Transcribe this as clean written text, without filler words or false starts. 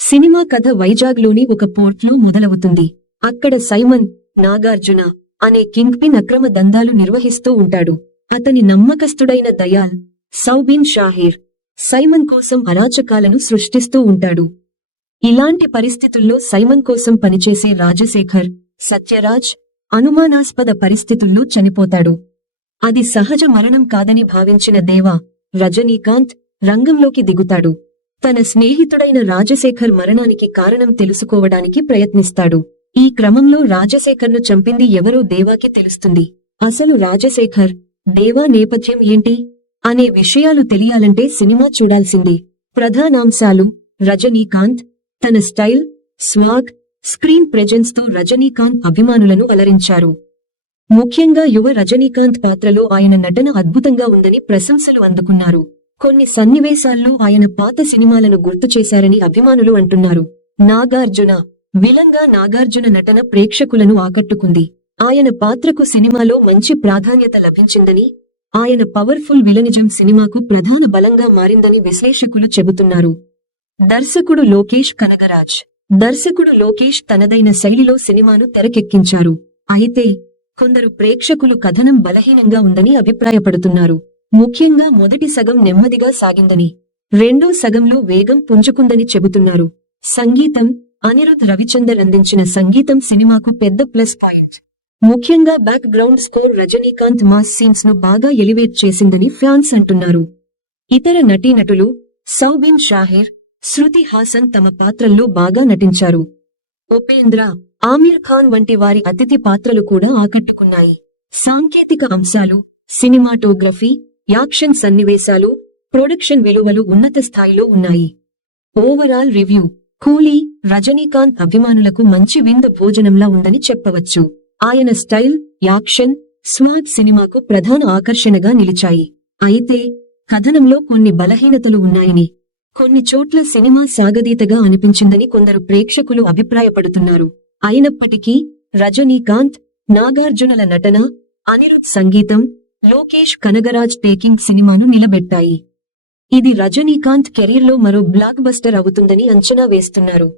Cinema కథ వైజాగ్లోని ఒక పోర్ట్లో మొదలవుతుంది. అక్కడ సైమన్, నాగార్జున అనే కింగ్ పిన్ అక్రమ దందాలు నిర్వహిస్తూ ఉంటాడు. అతని నమ్మకస్తుడైన దయాల్, సౌబిన్ షాహీర్, సైమన్ కోసం అరాచకాలను సృష్టిస్తూ ఉంటాడు. ఇలాంటి పరిస్థితుల్లో సైమన్ కోసం పనిచేసే రాజశేఖర్, సత్యరాజ్ అనుమానాస్పద పరిస్థితుల్లో చనిపోతాడు. అది సహజ మరణం కాదని భావించిన దేవా, రజనీకాంత్ రంగంలోకి దిగుతాడు. తన స్నేహితుడైన రాజశేఖర్ మరణానికి కారణం తెలుసుకోవడానికి ప్రయత్నిస్తాడు. ఈ క్రమంలో రాజశేఖర్ను చంపింది ఎవరో దేవాకి తెలుస్తుంది. అసలు రాజశేఖర్, దేవా నేపథ్యం ఏంటి అనే విషయాలు తెలియాలంటే సినిమా చూడాల్సిందే. ప్రధానాంశాలు: రజనీకాంత్ తన స్టైల్, స్వాగ్, స్క్రీన్ ప్రెజెన్స్ తో రజనీకాంత్ అభిమానులను అలరించారు. ముఖ్యంగా యువ రజనీకాంత్ పాత్రలో ఆయన నటన అద్భుతంగా ఉందని ప్రశంసలు అందుకున్నారు. కొన్ని సన్నివేశాల్లో ఆయన పాత సినిమాలను గుర్తు చేశారని అభిమానులు అంటున్నారు. నాగార్జున విలన్గా నాగార్జున నటన ప్రేక్షకులను ఆకట్టుకుంది. ఆయన పాత్రకు సినిమాలో మంచి ప్రాధాన్యత లభించిందని, ఆయన పవర్ఫుల్ విలనిజం సినిమాకు ప్రధాన బలంగా మారిందని విశ్లేషకులు చెబుతున్నారు. దర్శకుడు లోకేష్ కనగరాజ్ దర్శకుడు లోకేష్ తనదైన శైలిలో సినిమాను తెరకెక్కించారు. అయితే కొందరు ప్రేక్షకులు కథనం బలహీనంగా ఉందని అభిప్రాయపడుతున్నారు. ముఖ్యంగా మొదటి సగం నెమ్మదిగా సాగిందని, రెండో సగంలో వేగం పుంజుకుందని చెబుతున్నారు. సంగీతం: అనిరుద్ రవిచందర్ అందించిన సంగీతం సినిమాకు పెద్ద ప్లస్ పాయింట్. ముఖ్యంగా back ground score Rajinikanth mass scenes ను బాగా ఎలివేట్ చేసిందని ఫ్యాన్స్ అంటున్నారు. ఇతర నటీనటులు: సౌబిన్ షాహీర్, శృతి హాసన్ తమ పాత్రల్లో బాగా నటించారు. ఉపేంద్ర, ఆమిర్ ఖాన్ వంటి వారి అతిథి పాత్రలు కూడా ఆకట్టుకున్నాయి. సాంకేతిక అంశాలు: సినిమాటోగ్రఫీ, యాక్షన్ సన్నివేశాలు, ప్రొడక్షన్ విలువలు ఉన్నత స్థాయిలో ఉన్నాయి. ఓవరాల్ రివ్యూ: కూలీ రజనీకాంత్ అభిమానులకు మంచి విందు భోజనంలా ఉందని చెప్పవచ్చు. ఆయన స్టైల్, యాక్షన్, స్వాగ్ సినిమాకు ప్రధాన ఆకర్షణగా నిలిచాయి. అయితే కథనంలో కొన్ని బలహీనతలు ఉన్నాయని, కొన్ని చోట్ల సినిమా సాగదీతగా అనిపించిందని కొందరు ప్రేక్షకులు అభిప్రాయపడుతున్నారు. అయినప్పటికీ రజనీకాంత్, నాగార్జునల నటన, అనిరుద్ సంగీతం, లోకేష్ కనగరాజ్ టేకింగ్ సినిమాను నిలబెట్టాయి. ఇది రజనీకాంత్ కెరీర్లో మరో బ్లాక్ బస్టర్ అవుతుందని అంచనా వేస్తున్నారు.